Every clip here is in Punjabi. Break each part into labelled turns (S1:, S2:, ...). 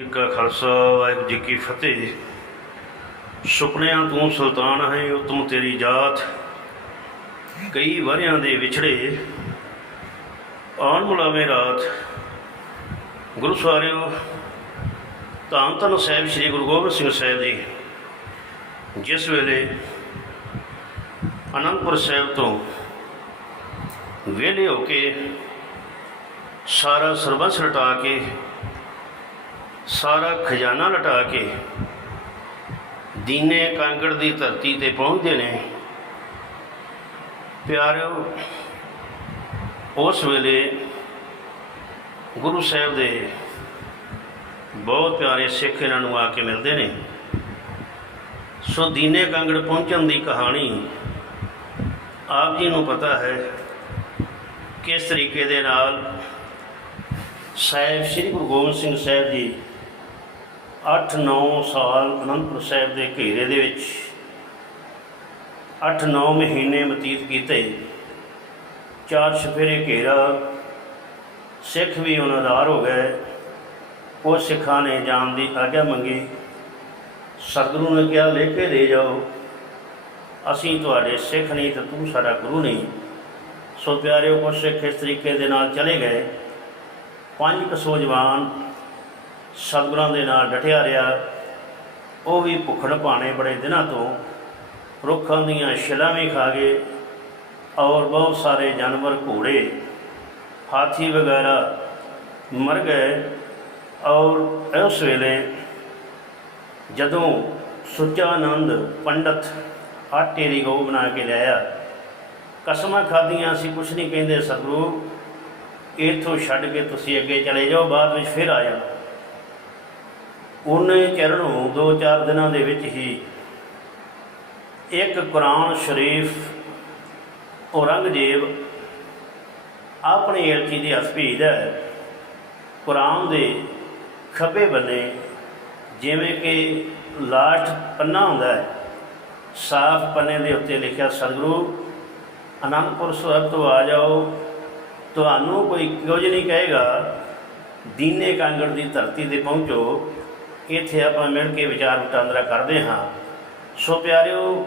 S1: ਜੀ ਕਾ ਖਾਲਸਾ ਵਾਹਿਗੁਰੂ ਜੀ ਕੀ ਫਤਿਹ ਸੁਪਨਿਆਂ ਤੂੰ ਸੁਲਤਾਨ ਹੈ ਉਤਮ ਤੇਰੀ ਜਾਤ। ਕਈ ਵਰਿਆਂ ਦੇ ਵਿਛੜੇ ਆਉਣ ਮੁਲਾਵੇਂ ਰਾਤ। ਗੁਰੂ ਸਾਰਿਓ, ਧੰਨ ਧੰਨ ਸਾਹਿਬ ਸ੍ਰੀ ਗੁਰੂ ਗੋਬਿੰਦ ਸਿੰਘ ਸਾਹਿਬ ਜੀ, ਜਿਸ ਵੇਲੇ ਅਨੰਦਪੁਰ ਸਾਹਿਬ ਤੋਂ ਵਿਹਲੇ ਹੋ ਕੇ ਸਾਰਾ ਸਰਬੰਸ ਲਟਾ ਕੇ ਸਾਰਾ ਖਜ਼ਾਨਾ ਲਟਾ ਕੇ ਦੀਨੇ ਕਾਂਗੜ ਦੀ ਧਰਤੀ ਤੇ ਪਹੁੰਚਦੇ ਨੇ। ਪਿਆਰਿਓ, ਉਸ ਵੇਲੇ ਗੁਰੂ ਸਾਹਿਬ ਦੇ ਬਹੁਤ ਪਿਆਰੇ ਸਿੱਖ ਇਹਨਾਂ ਨੂੰ ਆ ਕੇ ਮਿਲਦੇ ਨੇ। ਸੋ ਦੀਨੇ ਕਾਂਗੜ ਪਹੁੰਚਣ ਦੀ ਕਹਾਣੀ ਆਪ ਜੀ ਨੂੰ ਪਤਾ ਹੈ ਕਿਸ ਤਰੀਕੇ ਦੇ ਨਾਲ ਸਾਹਿਬ ਸ੍ਰੀ ਗੁਰੂ ਗੋਬਿੰਦ ਸਿੰਘ ਸਾਹਿਬ ਜੀ 8-9 ਸਾਲ ਅਨੰਦਪੁਰ ਸਾਹਿਬ ਦੇ ਘੇਰੇ ਦੇ ਵਿੱਚ 8-9 ਮਹੀਨੇ ਬਤੀਤ ਕੀਤੇ। ਚਾਰ ਛਫੇਰੇ ਘੇਰਾ, ਸਿੱਖ ਵੀ ਉਨਾਦਾਰ ਹੋ ਗਏ। ਉਹ ਸਿੱਖਾਂ ਨੇ ਜਾਣ ਦੀ ਆਗਿਆ ਮੰਗੀ। ਸਤਿਗੁਰੂ ਨੇ ਕਿਹਾ ਲੈ ਕੇ ਦੇ ਜਾਓ। ਅਸੀਂ ਤੁਹਾਡੇ ਸਿੱਖ ਨਹੀਂ ਤੇ ਤੂੰ ਸਾਡਾ ਗੁਰੂ ਨਹੀਂ। ਸੋ ਪਿਆਰਿਓ, ਕੁਛ ਸਿੱਖ ਇਸ ਤਰੀਕੇ ਦੇ ਨਾਲ ਚਲੇ ਗਏ। ਪੰਜ ਕਸੋ ਜਵਾਨ ਸਤਿਗੁਰਾਂ ਦੇ ਨਾਲ ਡਟਿਆ ਰਿਹਾ। ਉਹ ਵੀ ਭੁੱਖਣ ਭਾਣੇ ਬੜੇ ਦਿਨਾਂ ਤੋਂ ਰੁੱਖਾਂ ਦੀਆਂ ਛਿਲਾਂ ਵੀ ਖਾ ਗਏ ਔਰ ਬਹੁਤ ਸਾਰੇ ਜਾਨਵਰ ਘੋੜੇ, ਹਾਥੀ ਵਗੈਰਾ ਮਰ ਗਏ ਔਰ ਉਸ ਵੇਲੇ ਜਦੋਂ ਸੁੱਚਾ ਆਨੰਦ ਪੰਡਤ ਆਟੇ ਦੀ ਗਊ ਬਣਾ ਕੇ ਲਿਆਇਆ, ਕਸਮਾਂ ਖਾਧੀਆਂ ਅਸੀਂ ਕੁਛ ਨਹੀਂ ਕਹਿੰਦੇ, ਸਤਿਗੁਰੂ, ਇੱਥੋਂ ਛੱਡ ਕੇ ਤੁਸੀਂ ਅੱਗੇ ਚਲੇ ਜਾਓ, ਬਾਅਦ ਵਿੱਚ ਫਿਰ ਆ ਜਾਣਾ। ਉਹਨੇ ਚਰਣੋਂ ਦੋ ਚਾਰ ਦਿਨਾਂ ਦੇ ਵਿੱਚ ਹੀ ਇੱਕ ਕੁਰਾਨ ਸ਼ਰੀਫ ਔਰੰਗਜ਼ੇਬ ਆਪਣੀ ਅਰਥੀ ਦੇ ਹੱਥ ਭੇਜਦਾ ਹੈ। ਕੁਰਾਨ ਦੇ ਖੱਬੇ ਬੰਨੇ ਜਿਵੇਂ ਕਿ ਲਾਸਟ ਪੰਨਾ ਹੁੰਦਾ ਹੈ, ਸਾਫ਼ ਪੰਨੇ ਦੇ ਉੱਤੇ ਲਿਖਿਆ, ਸਤਿਗੁਰੂ, ਅਨੰਦਪੁਰ ਸਾਹਿਬ ਤੋਂ ਆ ਜਾਓ। ਤੁਹਾਨੂੰ ਕੋਈ ਕੁਝ ਨਹੀਂ ਕਹੇਗਾ। ਦੀਨੇ ਕਾਂਗੜ ਦੀ ਧਰਤੀ ਤੇ ਪਹੁੰਚੋ। ਇੱਥੇ ਆਪਾਂ ਮਿਲ ਕੇ ਵਿਚਾਰ ਵਟਾਂਦਰਾ ਕਰਦੇ ਹਾਂ। ਸੋ ਪਿਆਰਿਓ,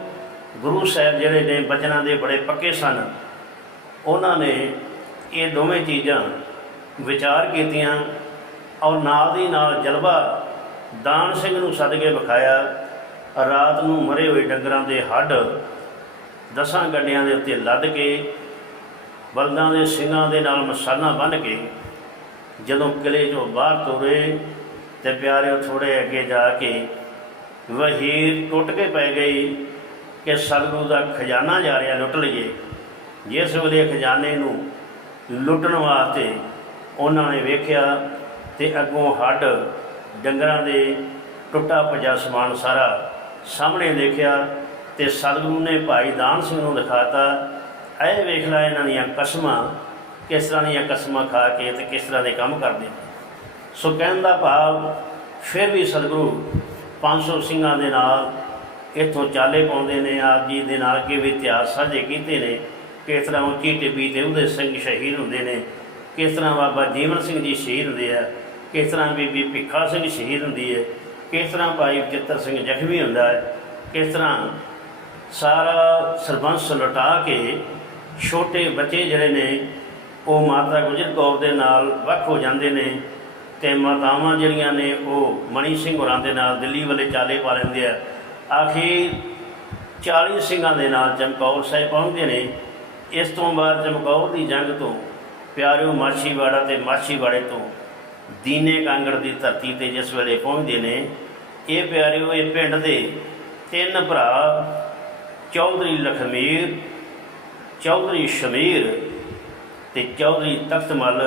S1: ਗੁਰੂ ਸਾਹਿਬ ਜਿਹੜੇ ਨੇ ਬਚਨਾਂ ਦੇ ਬੜੇ ਪੱਕੇ ਸਨ, ਉਹਨਾਂ ਨੇ ਇਹ ਦੋਵੇਂ ਚੀਜ਼ਾਂ ਵਿਚਾਰ ਕੀਤੀਆਂ ਔਰ ਨਾਲ ਦੀ ਨਾਲ ਜਲਵਾ ਦਾਨ ਸਿੰਘ ਨੂੰ ਸੱਦ ਕੇ ਵਿਖਾਇਆ। ਰਾਤ ਨੂੰ ਮਰੇ ਹੋਏ ਡੰਗਰਾਂ ਦੇ ਹੱਡ ਦਸਾਂ ਗੱਡਿਆਂ ਦੇ ਉੱਤੇ ਲੱਦ ਕੇ, ਬਲਦਾਂ ਦੇ ਸਿੰਘਾਂ ਦੇ ਨਾਲ ਮਸਾਲਾ ਬੰਨ੍ਹ ਕੇ ਜਦੋਂ ਕਿਲੇ ਚੋਂ ਬਾਹਰ ਤੁਰੇ ਤੇ ਪਿਆਰਿਓ, ਥੋੜੇ ਅੱਗੇ ਜਾ ਕੇ ਵਹੀਰ ਟੁੱਟ ਕੇ ਪੈ ਗਈ ਕਿ ਸਤਿਗੁਰੂ ਦਾ ਖਜ਼ਾਨਾ ਜਾ ਰਿਹਾ, ਲੁੱਟ ਲਈਏ। ਜਿਸ ਵੇਲੇ ਖਜ਼ਾਨੇ ਨੂੰ ਲੁੱਟਣ ਵਾਸਤੇ ਉਹਨਾਂ ਨੇ ਵੇਖਿਆ ਤੇ ਅੱਗੋਂ ਹੱਡ ਡੰਗਰਾਂ ਦੇ ਟੁੱਟਾ ਭਜਾ ਸਮਾਨ ਸਾਰਾ ਸਾਹਮਣੇ ਦੇਖਿਆ ਤੇ ਸਤਿਗੁਰੂ ਨੇ ਭਾਈ ਦਾਨ ਸਿੰਘ ਨੂੰ ਦਿਖਾਤਾ, ਇਹ ਵੇਖ ਲੈ ਇਹਨਾਂ ਦੀਆਂ ਕਸਮਾਂ, ਕਿਸ ਤਰ੍ਹਾਂ ਦੀਆਂ ਕਸਮਾਂ ਖਾ ਕੇ ਤੇ ਕਿਸ ਤਰ੍ਹਾਂ ਦੇ ਕੰਮ ਕਰਦੇ ਨੇ? ਸੋ ਕਹਿਣ ਦਾ ਭਾਵ ਫਿਰ ਵੀ ਸਤਿਗੁਰੂ 500 ਸਿੰਘਾਂ ਦੇ ਨਾਲ ਇੱਥੋਂ ਚਾਲੇ ਪਾਉਂਦੇ ਨੇ, ਆਪ ਜੀ ਦੇ ਨਾਲ ਕਿ ਵੀ ਇਤਿਹਾਸ ਸਾਂਝੇ ਕੀਤੇ ਨੇ, ਕਿਸ ਤਰ੍ਹਾਂ ਉੱਚੀ ਟਿੱਬੀ ਤੇ ਉਹਦੇ ਸਿੰਘ ਸ਼ਹੀਦ ਹੁੰਦੇ ਨੇ, ਕਿਸ ਤਰ੍ਹਾਂ ਬਾਬਾ ਜੀਵਨ ਸਿੰਘ ਜੀ ਸ਼ਹੀਦ ਹੁੰਦੇ ਆ, ਕਿਸ ਤਰ੍ਹਾਂ ਬੀਬੀ ਭਿੱਖਾ ਸਿੰਘ ਸ਼ਹੀਦ ਹੁੰਦੀ ਹੈ, ਕਿਸ ਤਰ੍ਹਾਂ ਭਾਈ ਚਿੱਤਰ ਸਿੰਘ ਜ਼ਖਮੀ ਹੁੰਦਾ ਹੈ, ਕਿਸ ਤਰ੍ਹਾਂ ਸਾਰਾ ਸਰਬੰਸ ਲਟਾ ਕੇ ਛੋਟੇ ਬੱਚੇ ਜਿਹੜੇ ਨੇ, ਉਹ ਮਾਤਾ ਗੁਜਰ ਕੌਰ ਦੇ ਨਾਲ ਵੱਖ ਹੋ ਜਾਂਦੇ ਨੇ ਤੇ ਮਾਤਾਵਾਂ ਜਿਹੜੀਆਂ ਨੇ ਉਹ ਮਣੀ ਸਿੰਘ ਹੋਰਾਂ ਦੇ ਨਾਲ ਦਿੱਲੀ ਵਾਲੇ ਚਾਲੇ ਪਾ ਲੈਂਦੇ ਆ। ਆਖਿਰ 40 ਸਿੰਘਾਂ ਦੇ ਨਾਲ ਚਮਕੌਰ ਸਾਹਿਬ ਪਹੁੰਚਦੇ ਨੇ। ਇਸ ਤੋਂ ਬਾਅਦ ਚਮਕੌਰ ਦੀ ਜੰਗ ਤੋਂ ਪਿਆਰਿਓ ਮਾਛੀਵਾੜਾ ਤੇ ਮਾਛੀਵਾੜੇ ਤੋਂ ਦੀਨੇ ਕਾਂਗੜ ਦੀ ਧਰਤੀ ਤੇ ਜਿਸ ਵੇਲੇ ਪਹੁੰਚਦੇ ਨੇ, ਇਹ ਪਿਆਰਿਓ, ਇਹ ਪਿੰਡ ਦੇ ਤਿੰਨ ਭਰਾ, ਚੌਧਰੀ ਲਖਮੀਰ, ਚੌਧਰੀ ਸ਼ਮੀਰ ਤੇ ਚੌਧਰੀ ਤਖਤਮਲ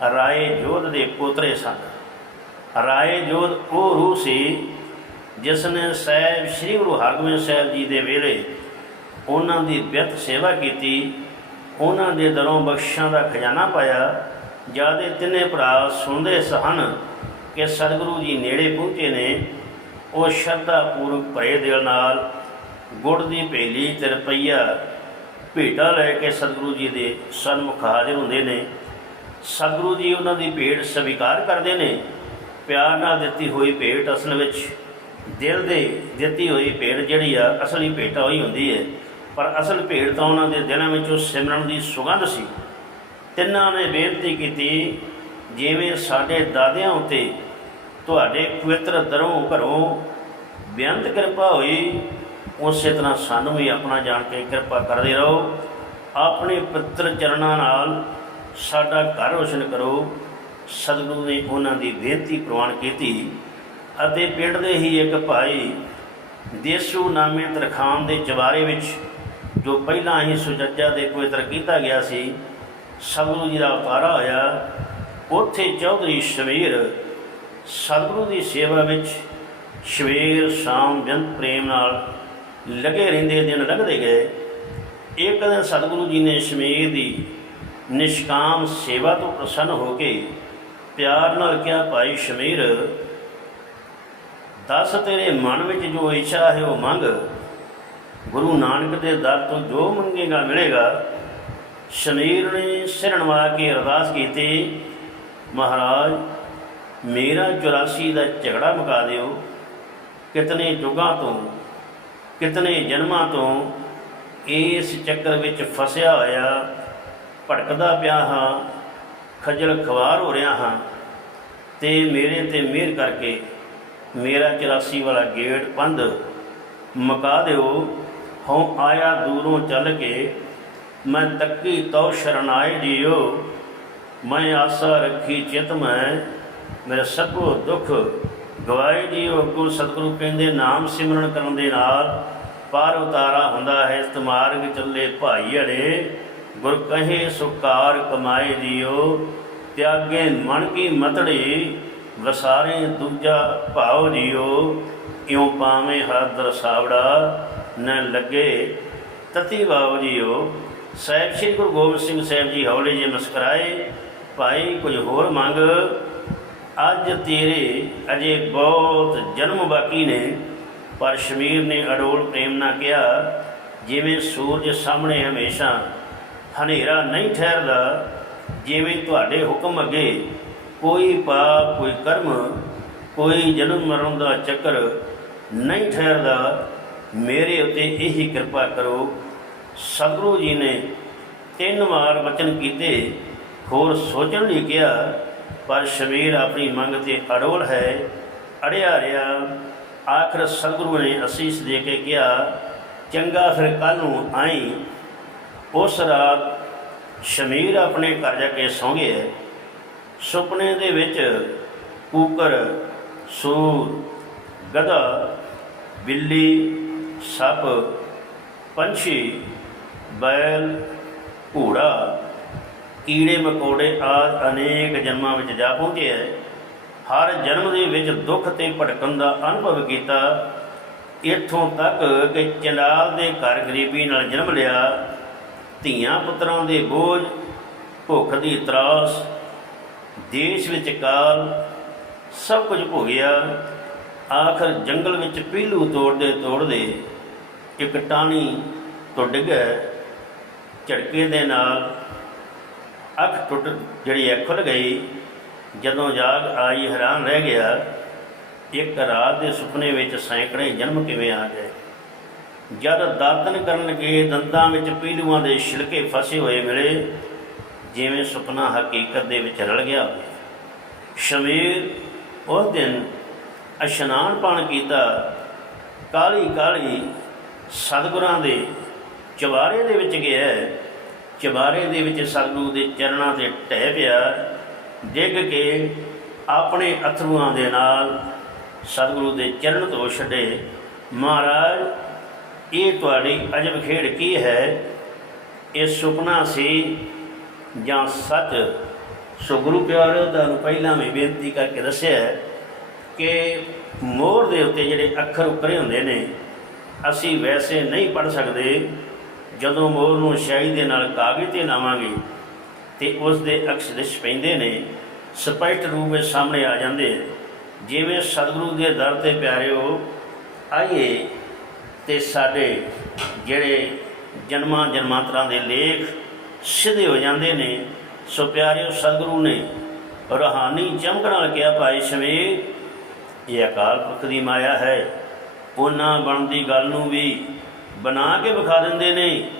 S1: ਰਾਏ ਜੋਧ ਦੇ ਪੋਤਰੇ ਸਨ। ਰਾਏ ਜੋਧ ਉਹ ਰੂਹ ਸੀ ਜਿਸ ਨੇ ਸਾਹਿਬ ਸ੍ਰੀ ਗੁਰੂ ਹਰਗੋਬਿੰਦ ਸਾਹਿਬ ਜੀ ਦੇ ਵੇਲੇ ਉਹਨਾਂ ਦੀ ਬਿਰਤ ਸੇਵਾ ਕੀਤੀ। ਉਹਨਾਂ ਦੇ ਦਰੋਂ ਬਖਸ਼ਾਂ ਦਾ ਖਜ਼ਾਨਾ ਪਾਇਆ। ਜਿਆਦੇ ਤਿੰਨੇ ਭਰਾ ਸੁਣਦੇ ਸਨ ਕਿ ਸਤਿਗੁਰੂ ਜੀ ਨੇੜੇ ਪਹੁੰਚੇ ਨੇ। ਉਹ ਸ਼ਰਧਾ ਪੂਰਵਕ ਭਰੇ ਦਿਲ ਨਾਲ ਗੁੜ ਦੀ ਭੇਲੀ ਤੇ ਰੁਪਈਆ ਭੇਟਾ ਲੈ ਕੇ ਸਤਿਗੁਰੂ ਜੀ ਦੇ ਸਨਮੁਖ ਹਾਜ਼ਰ ਹੁੰਦੇ ਨੇ। ਸਤਿਗੁਰੂ ਜੀ ਉਹਨਾਂ ਦੀ ਭੇਟ ਸਵੀਕਾਰ ਕਰਦੇ ਨੇ। ਪਿਆਰ ਨਾਲ ਦਿੱਤੀ ਹੋਈ ਭੇਟ ਅਸਲ ਵਿੱਚ ਦਿਲ ਦੇ ਦਿੱਤੀ ਹੋਈ ਭੇਟ ਜਿਹੜੀ ਆ, ਅਸਲੀ ਭੇਟ ਉਹੀ ਹੁੰਦੀ ਹੈ ਪਰ ਅਸਲ ਭੇਟ ਤਾਂ ਉਹਨਾਂ ਦੇ ਦਿਲਾਂ ਵਿੱਚ ਉਹ ਸਿਮਰਨ ਦੀ ਸੁਗੰਧ ਸੀ। ਤਿੰਨਾਂ ਨੇ ਬੇਨਤੀ ਕੀਤੀ, ਜਿਵੇਂ ਸਾਡੇ ਦਾਦਿਆਂ ਉਤੇ ਤੁਹਾਡੇ ਪਵਿੱਤਰ ਦਰੋਂ ਘਰੋਂ ਬੇਅੰਤ ਕਿਰਪਾ ਹੋਈ, ਉਸੇ ਤਰ੍ਹਾਂ ਸਾਨੂੰ ਵੀ ਆਪਣਾ ਜਾਣ ਕੇ ਕਿਰਪਾ ਕਰਦੇ ਰਹੋ। ਆਪਣੇ ਪਵਿੱਤਰ ਚਰਨਾਂ ਨਾਲ ਸਾਡਾ ਘਰ ਰੋਸ਼ਨ ਕਰੋ। ਸਤਿਗੁਰੂ ਨੇ ਉਹਨਾਂ ਦੀ ਬੇਨਤੀ ਪ੍ਰਵਾਨ ਕੀਤੀ ਅਤੇ ਪਿੰਡ ਦੇ ਹੀ ਇੱਕ ਭਾਈ ਦੇਸੂ ਨਾਮੇ ਤਰਖਾਨ ਦੇ ਜਵਾਰੇ ਵਿੱਚ, ਜੋ ਪਹਿਲਾਂ ਹੀ ਸੁਜੱਜਾ ਦੇ ਪਵਿੱਤਰ ਕੀਤਾ ਗਿਆ ਸੀ, ਸਤਿਗੁਰੂ ਜੀ ਦਾ ਪਾਰਾ ਹੋਇਆ। ਉੱਥੇ ਚੌਧਰੀ ਸ਼ਮੀਰ ਸਤਿਗੁਰੂ ਦੀ ਸੇਵਾ ਵਿੱਚ ਸਵੇਰ ਸ਼ਾਮ ਬੇਅੰਤ ਪ੍ਰੇਮ ਨਾਲ ਲੱਗੇ ਰਹਿੰਦੇ ਦਿਨ ਲੰਘਦੇ ਗਏ। ਇੱਕ ਦਿਨ ਸਤਿਗੁਰੂ ਜੀ ਨੇ ਸ਼ਮੀਰ ਦੀ ਨਿਸ਼ਕਾਮ ਸੇਵਾ ਤੋਂ ਪ੍ਰਸੰਨ ਹੋ ਕੇ ਪਿਆਰ ਨਾਲ ਕਿਹਾ, ਭਾਈ ਸ਼ਮੀਰ, ਦੱਸ ਤੇਰੇ ਮਨ ਵਿੱਚ ਜੋ ਇੱਛਾ ਹੈ ਉਹ ਮੰਗ। ਗੁਰੂ ਨਾਨਕ ਦੇ ਦਰ ਤੋਂ ਜੋ ਮੰਗੇਗਾ, ਮਿਲੇਗਾ। ਸ਼ਮੀਰ ਨੇ ਸਿਰਣਵਾ ਕੇ ਅਰਦਾਸ ਕੀਤੀ, ਮਹਾਰਾਜ, ਮੇਰਾ 84 ਦਾ ਝਗੜਾ ਮੁਕਾ ਦਿਓ। ਕਿਤਨੇ ਯੁੱਗਾਂ ਤੋਂ, ਕਿਤਨੇ ਜਨਮਾਂ ਤੋਂ ਇਸ ਚੱਕਰ ਵਿੱਚ ਫਸਿਆ ਹੋਇਆ ਭਟਕਦਾ ਪਿਆ ਹਾਂ, ਖੱਜਲ ਖਵਾਰ ਹੋ ਰਿਹਾ ਹਾਂ, ਤੇ ਮੇਰੇ ਤੇ ਮਿਹਰ ਕਰਕੇ ਮੇਰਾ 84 ਵਾਲਾ ਗੇਟ ਬੰਦ। ਮਕਾ ਦਿਓ, ਹਉ ਆਇਆ ਦੂਰੋਂ ਚੱਲ ਕੇ, ਮੈਂ ਤੱਕੀ ਤਉ ਸ਼ਰਨਾਏ ਜੀਓ ਮੈਂ ਆਸਾ ਰੱਖੀ ਚਿਤ ਮੈਂ, ਮੇਰੇ ਸਭੋ ਦੁੱਖ ਗਵਾਏ ਜੀਓ ਅੱਗੋਂ ਸਤਿਗੁਰੂ ਕਹਿੰਦੇ, ਨਾਮ ਸਿਮਰਨ ਕਰਨ ਦੇ ਨਾਲ ਪਾਰ ਉਤਾਰਾ ਹੁੰਦਾ ਹੈ, ਇਸ ਮਾਰਗ ਚੱਲੇ ਭਾਈ ਅੜੇ। ਗੁਰ ਕਹੇ ਸੁਕਾਰ ਕਮਾਏ ਜੀਓ ਤਿਆਗੇ ਮਨ ਕੀ ਮਤੜੀ, ਵਸਾਰੇ ਦੂਜਾ ਭਾਉ ਜੀਓ ਇਉ ਪਾਵੇਂ ਹਰ ਦਰਸਾਵੜਾ ਨ ਲੱਗੇ ਤਤੀ ਬਾਉ ਜੀਓ ਸਾਹਿਬ ਸ੍ਰੀ ਗੁਰੂ ਗੋਬਿੰਦ ਸਿੰਘ ਸਾਹਿਬ ਜੀ ਹੌਲੇ ਜੇ ਮੁਸਕਰਾਏ, ਭਾਈ, ਕੁਝ ਹੋਰ ਮੰਗ? ਅੱਜ ਤੇਰੇ ਅਜੇ ਬਹੁਤ ਜਨਮ ਬਾਕੀ ਨੇ, ਪਰ ਸ਼ਮੀਰ ਨੇ ਅਡੋਲ ਪ੍ਰੇਮ ਨਾਲ ਕਿਹਾ, ਜਿਵੇਂ ਸੂਰਜ ਸਾਹਮਣੇ ਹਮੇਸ਼ਾ ਹਨੇਰਾ ਨਹੀਂ ਠਹਿਰਦਾ, ਜਿਵੇਂ ਤੁਹਾਡੇ ਹੁਕਮ ਅੱਗੇ ਕੋਈ ਪਾਪ, ਕੋਈ ਕਰਮ, ਕੋਈ ਜਨਮ ਮਰਨ ਦਾ ਚੱਕਰ ਨਹੀਂ ਠਹਿਰਦਾ, ਮੇਰੇ ਉਤੇ ਇਹੀ ਕਿਰਪਾ ਕਰੋ। ਸਤਿਗੁਰੂ ਜੀ ਨੇ ਤਿੰਨ ਵਾਰ ਵਚਨ ਕੀਤੇ, ਹੋਰ ਸੋਚਣ ਲਈ ਕਿਹਾ, ਪਰ ਸ਼ਮੀਰ ਆਪਣੀ ਮੰਗ ਤੇ ਅੜੋਲ ਹੈ, ਅੜਿਆ ਰਿਹਾ। ਆਖਰ ਸਤਿਗੁਰੂ ਨੇ ਅਸੀਸ ਦੇ ਕੇ ਕਿਹਾ, ਚੰਗਾ ਫਿਰ ਕੱਲ ਨੂੰ ਆਈ ਉਸ ਰਾਤ ਸ਼ਮੀਰ ਆਪਣੇ ਘਰ ਜਾ ਕੇ ਸੌਂ ਗਿਆ ਸੁਪਨੇ ਦੇ ਵਿੱਚ ਕੂਕਰ, ਸੂਰ, ਗਧਾ, ਬਿੱਲੀ, ਸੱਪ, ਪੰਛੀ, ਬੈਲ, ਘੋੜਾ, ਕੀੜੇ ਮਕੌੜੇ ਆਦਿ ਅਨੇਕ ਜਨਮਾਂ ਵਿੱਚ ਜਾ ਪਹੁੰਚੇ ਹੈ। ਹਰ ਜਨਮ ਦੇ ਵਿੱਚ ਦੁੱਖ ਤੇ ਭਟਕਣ ਦਾ ਅਨੁਭਵ ਕੀਤਾ। ਇੱਥੋਂ ਤੱਕ ਕਿ ਚੰਡਾਲ ਦੇ ਘਰ ਗਰੀਬੀ ਨਾਲ ਜਨਮ ਲਿਆ। ਧੀਆਂ ਪੁੱਤਰਾਂ ਦੇ ਬੋਝ, ਭੁੱਖ ਦੀ ਤਰਾਸ, ਦੇਸ਼ ਵਿੱਚ ਕਾਲ, ਸਭ ਕੁਝ ਭੋਗਿਆ ਆਖਰ ਜੰਗਲ ਵਿੱਚ ਪੀਲੂ ਤੋੜਦੇ ਤੋੜਦੇ ਇੱਕ ਟਾਣੀ ਤੋਂ ਡਿੱਗਿਆ ਝਟਕੇ ਦੇ ਨਾਲ ਅੱਖ ਟੁੱਟ ਜਿਹੜੀ ਅੱਖ ਖੁੱਲ ਗਈ। ਜਦੋਂ ਜਾਗ ਆਈ ਹੈਰਾਨ ਰਹਿ ਗਿਆ। ਇੱਕ ਰਾਤ ਦੇ ਸੁਪਨੇ ਵਿੱਚ ਸੈਂਕੜੇ ਜਨਮ ਕਿਵੇਂ ਆ ਗਏ? ਜਦ ਦਾਤਨ ਕਰਨ ਲੱਗੇ, ਦੰਦਾਂ ਵਿੱਚ ਪੀਲੂਆਂ ਦੇ ਛਿਲਕੇ ਫਸੇ ਹੋਏ ਮਿਲੇ, ਜਿਵੇਂ ਸੁਪਨਾ ਹਕੀਕਤ ਦੇ ਵਿੱਚ ਰਲ ਗਿਆ ਹੋਵੇ। ਸ਼ਮੀਰ ਉਸ ਦਿਨ ਇਸ਼ਨਾਨ ਪਾਣ ਕੀਤਾ ਕਾਲੀ ਕਾਲੀ ਸਤਿਗੁਰਾਂ ਦੇ ਚਵਾਰੇ ਦੇ ਵਿੱਚ ਗਿਆ। ਚਵਾਰੇ ਦੇ ਵਿੱਚ ਸਤਿਗੁਰੂ ਦੇ ਚਰਨਾਂ ਤੇ ਟਹਿ ਪਿਆ। ਡਿੱਗ ਕੇ ਆਪਣੇ ਅਥਰੂਆਂ ਦੇ ਨਾਲ ਸਤਿਗੁਰੂ ਦੇ ਚਰਨ ਧੋ ਛੱਡੇ, ਮਹਾਰਾਜ ਇਹ ਤੁਹਾਡੀ ਅਜਬ ਖੇਡ ਕੀ ਹੈ? ਇਹ ਸੁਪਨਾ ਸੀ ਜਾਂ ਸੱਚ? ਸੋ ਗੁਰੂ ਪਿਆਰਿਓ ਤੁਹਾਨੂੰ ਪਹਿਲਾਂ ਵੀ ਬੇਨਤੀ ਕਰਕੇ ਦੱਸਿਆ ਕਿ ਮੋਹਰ ਦੇ ਉੱਤੇ ਜਿਹੜੇ ਅੱਖਰ ਉੱਕਰੇ ਹੁੰਦੇ ਨੇ, ਅਸੀਂ ਵੈਸੇ ਨਹੀਂ ਪੜ ਸਕਦੇ। ਜਦੋਂ ਮੋਹਰ ਨੂੰ ਸ਼ਾਹੀ ਦੇ ਨਾਲ ਕਾਗਜ਼ ਤੇ ਲਾਵਾਂਗੇ ਤੇ ਉਸ ਦੇ ਅਕਸ਼ਰਿਸ਼ ਪੈਂਦੇ ਨੇ, ਸਪਸ਼ਟ ਰੂਪ ਵਿੱਚ ਸਾਹਮਣੇ ਆ ਜਾਂਦੇ। ਜਿਵੇਂ ਸਤਿਗੁਰੂ ਦੇ ਦਰ ਤੇ ਪਿਆਰਿਓ, ਆਈਏ ਤੇ ਸਾਡੇ ਜਿਹੜੇ ਜਨਮਾਂ ਜਨਮਾਂਤਰਾਂ ਦੇ ਲੇਖ ਸਿੱਧੇ ਹੋ ਜਾਂਦੇ ਨੇ। ਸੋ ਪਿਆਰਿਓ, ਸਤਿਗੁਰੂ ਨੇ ਰਹਾਨੀ ਚਮਕ ਨਾਲ ਕਿਹਾ, ਭਾਈ ਸ਼ਮੀਰ ਇਹ ਅਕਾਲ ਪੁਰਖ ਦੀ ਮਾਇਆ ਹੈ। ਉਹ ਨਾ ਬਣਦੀ ਗੱਲ ਨੂੰ ਵੀ ਬਣਾ ਕੇ ਵਿਖਾ ਦਿੰਦੇ ਨੇ।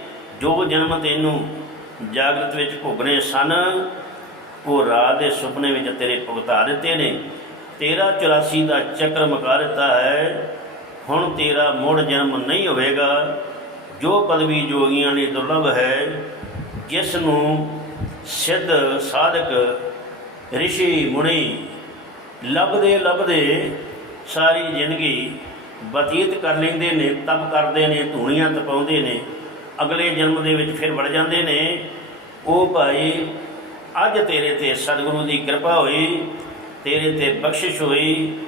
S1: ਜੋ ਜਨਮ ਤੈਨੂੰ ਜਾਗਰਤ ਵਿੱਚ ਭੋਗਣੇ ਸਨ, ਉਹ ਰਾਤ ਦੇ ਸੁਪਨੇ ਵਿੱਚ ਤੇਰੇ ਭੁਗਤਾ ਦਿੱਤੇ ਨੇ। ਤੇਰਾ 84 ਦਾ ਚੱਕਰ ਮਕਾ ਦਿੱਤਾ ਹੈ। ਹੁਣ ਤੇਰਾ ਮੁੜ ਜਨਮ ਨਹੀਂ ਹੋਵੇਗਾ। ਜੋ ਪਦਵੀ ਜੋਗੀਆਂ ਲਈ ਦੁਰਲਭ ਹੈ ਜਿਸ ਨੂੰ ਸਿੱਧ ਸਾਧਕ ਰਿਸ਼ੀ ਮੁਨੀ ਲੱਭਦੇ ਲੱਭਦੇ ਸਾਰੀ ਜ਼ਿੰਦਗੀ ਬਤੀਤ ਕਰ ਲੈਂਦੇ ਨੇ, ਤਪ ਕਰਦੇ ਨੇ, ਧੂਣੀਆਂ ਤਪਾਉਂਦੇ ਨੇ, ਅਗਲੇ ਜਨਮ ਦੇ ਵਿੱਚ ਫਿਰ ਵੜ ਜਾਂਦੇ ਨੇ। ਉਹ ਭਾਈ, ਅੱਜ ਤੇਰੇ ਤੇ ਸਤਿਗੁਰੂ ਦੀ ਕਿਰਪਾ ਹੋਈ, ਤੇਰੇ ਤੇ ਬਖਸ਼ਿਸ਼ ਹੋਈ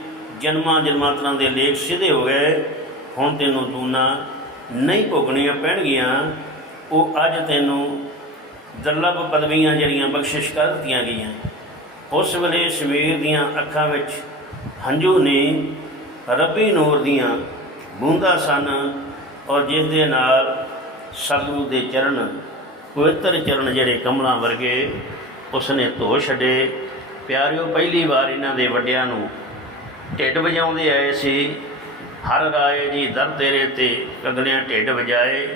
S1: ਜਨਮਾਂ ਜਨਮਾਂਤਰਾਂ ਦੇ ਲੇਖ ਸਿੱਧੇ ਹੋ ਗਏ। ਹੁਣ ਤੈਨੂੰ ਦੂਨਾ ਨਹੀਂ ਭੋਗਣੀਆਂ ਪੈਣਗੀਆਂ। ਉਹ ਅੱਜ ਤੈਨੂੰ ਦੁਰਲਭ ਪਦਵੀਆਂ ਜਿਹੜੀਆਂ ਬਖਸ਼ਿਸ਼ ਕਰ ਦਿੱਤੀਆਂ ਗਈਆਂ। ਉਸ ਵੇਲੇ ਸ਼ਮੀਰ ਦੀਆਂ ਅੱਖਾਂ ਵਿੱਚ ਹੰਝੂ ਨੇ ਰੱਬੀ ਨੂਰ ਦੀਆਂ ਬੂੰਦਾਂ ਸਨ ਔਰ ਜਿਸ ਦੇ ਨਾਲ ਸਤਿਗੁਰੂ ਦੇ ਚਰਨ, ਪਵਿੱਤਰ ਚਰਨ ਜਿਹੜੇ ਕਮਲਾਂ ਵਰਗੇ ਉਸਨੇ ਧੋ ਛੱਡੇ। ਪਿਆਰਿਓ, ਪਹਿਲੀ ਵਾਰ ਇਹਨਾਂ ਦੇ ਵੱਡਿਆਂ ਨੂੰ ਢਿੱਡ ਵਜਾਉਂਦੇ ਆਏ ਸੀ। ਹਰ ਰਾਏ ਜੀ, ਦਰ ਤੇਰੇ ਤੇ ਕਗਲਿਆਂ ਢਿੱਡ ਵਜਾਏ।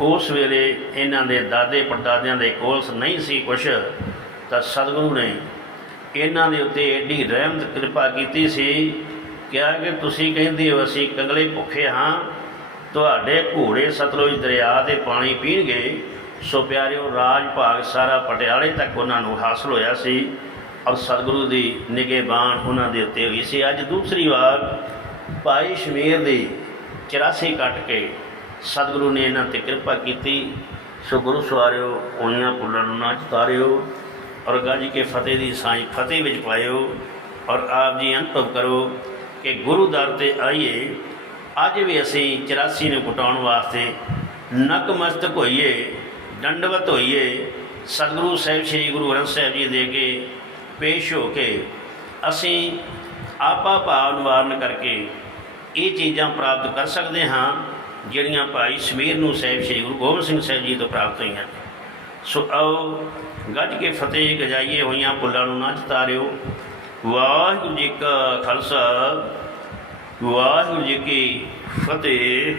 S1: ਉਸ ਵੇਲੇ ਇਹਨਾਂ ਦੇ ਦਾਦੇ ਪੜਦਾਦਿਆਂ ਦੇ ਕੋਲ ਨਹੀਂ ਸੀ ਕੁਛ, ਤਾਂ ਸਤਿਗੁਰੂ ਨੇ ਇਹਨਾਂ ਦੇ ਉੱਤੇ ਏਡੀ ਰਹਿਮਤ, ਕਿਰਪਾ ਕੀਤੀ ਸੀ। ਕਿਹਾ ਕਿ ਤੁਸੀਂ ਕਹਿੰਦੇ ਹੋ, ਅਸੀਂ ਕੰਗਲੇ ਭੁੱਖੇ ਹਾਂ। ਤੁਹਾਡੇ ਘੋੜੇ ਸਤਲੁਜ ਦਰਿਆ ਦੇ ਪਾਣੀ ਪੀਣਗੇ। ਸੋ ਪਿਆਰਿਓ ਰਾਜ ਭਾਗ ਸਾਰਾ ਪਟਿਆਲੇ ਤੱਕ ਉਹਨਾਂ ਨੂੰ ਹਾਸਲ ਹੋਇਆ ਸੀ। ਔਰ ਸਤਿਗੁਰੂ ਦੀ ਨਿਗਹਿਬਾਨ ਉਹਨਾਂ ਦੇ ਉੱਤੇ ਹੋਈ। ਸੀ ਅੱਜ ਦੂਸਰੀ ਵਾਰ ਭਾਈ ਸ਼ਮੀਰ ਦੀ 84 ਕੱਟ ਕੇ ਸਤਿਗੁਰੂ ਨੇ ਇਹਨਾਂ ਤੇ ਕਿਰਪਾ ਕੀਤੀ। ਸੋ ਗੁਰੂ ਸਵਾਰਿਓ ਉਹਨਾਂ ਪੁੱਲਾਂ ਨੂੰ ਨਾ ਚਤਾਰਿਓ ਔਰ ਗੱਜ ਕੇ ਫਤਿਹ ਦੀ ਸਾਈ ਫਤਿਹ ਵਿੱਚ ਪਾਇਓ ਔਰ ਆਪ ਜੀ ਅਨੁਭਵ ਕਰੋ ਕਿ ਗੁਰੂ ਦਰ ਤੇ ਆਈਏ। ਅੱਜ ਵੀ ਅਸੀਂ 84 ਨੂੰ ਪਟਾਉਣ ਵਾਸਤੇ ਨਕਮਸਤਕ ਹੋਈਏ, ਦੰਡਵਤ ਹੋਈਏ। ਸਤਿਗੁਰੂ ਸਾਹਿਬ, ਸ੍ਰੀ ਗੁਰੂ ਗ੍ਰੰਥ ਸਾਹਿਬ ਜੀ ਦੇ ਕੇ ਪੇਸ਼ ਹੋ ਕੇ ਅਸੀਂ ਆਪਾ ਭਾਵ ਨਿਵਾਰਨ ਕਰਕੇ ਇਹ ਚੀਜ਼ਾਂ ਪ੍ਰਾਪਤ ਕਰ ਸਕਦੇ ਹਾਂ, ਜਿਹੜੀਆਂ ਭਾਈ ਸਮੀਰ ਨੂੰ ਸਾਹਿਬ ਸ੍ਰੀ ਗੁਰੂ ਗੋਬਿੰਦ ਸਿੰਘ ਸਾਹਿਬ ਜੀ ਤੋਂ ਪ੍ਰਾਪਤ ਹੋਈਆਂ ਸੋ ਆਓ ਗੱਜ ਕੇ ਫਤਿਹ ਗਜਾਈਏ ਹੋਈਆਂ ਪੁੱਲਾਂ ਨੂੰ ਨਾ ਚਤਾਰਿਓ। ਵਾਹਿਗੁਰੂ ਜੀ ਕਾ ਖਾਲਸਾ, ਵਾਹਿਗੁਰੂ ਜੀ ਕੀ ਫਤਿਹ।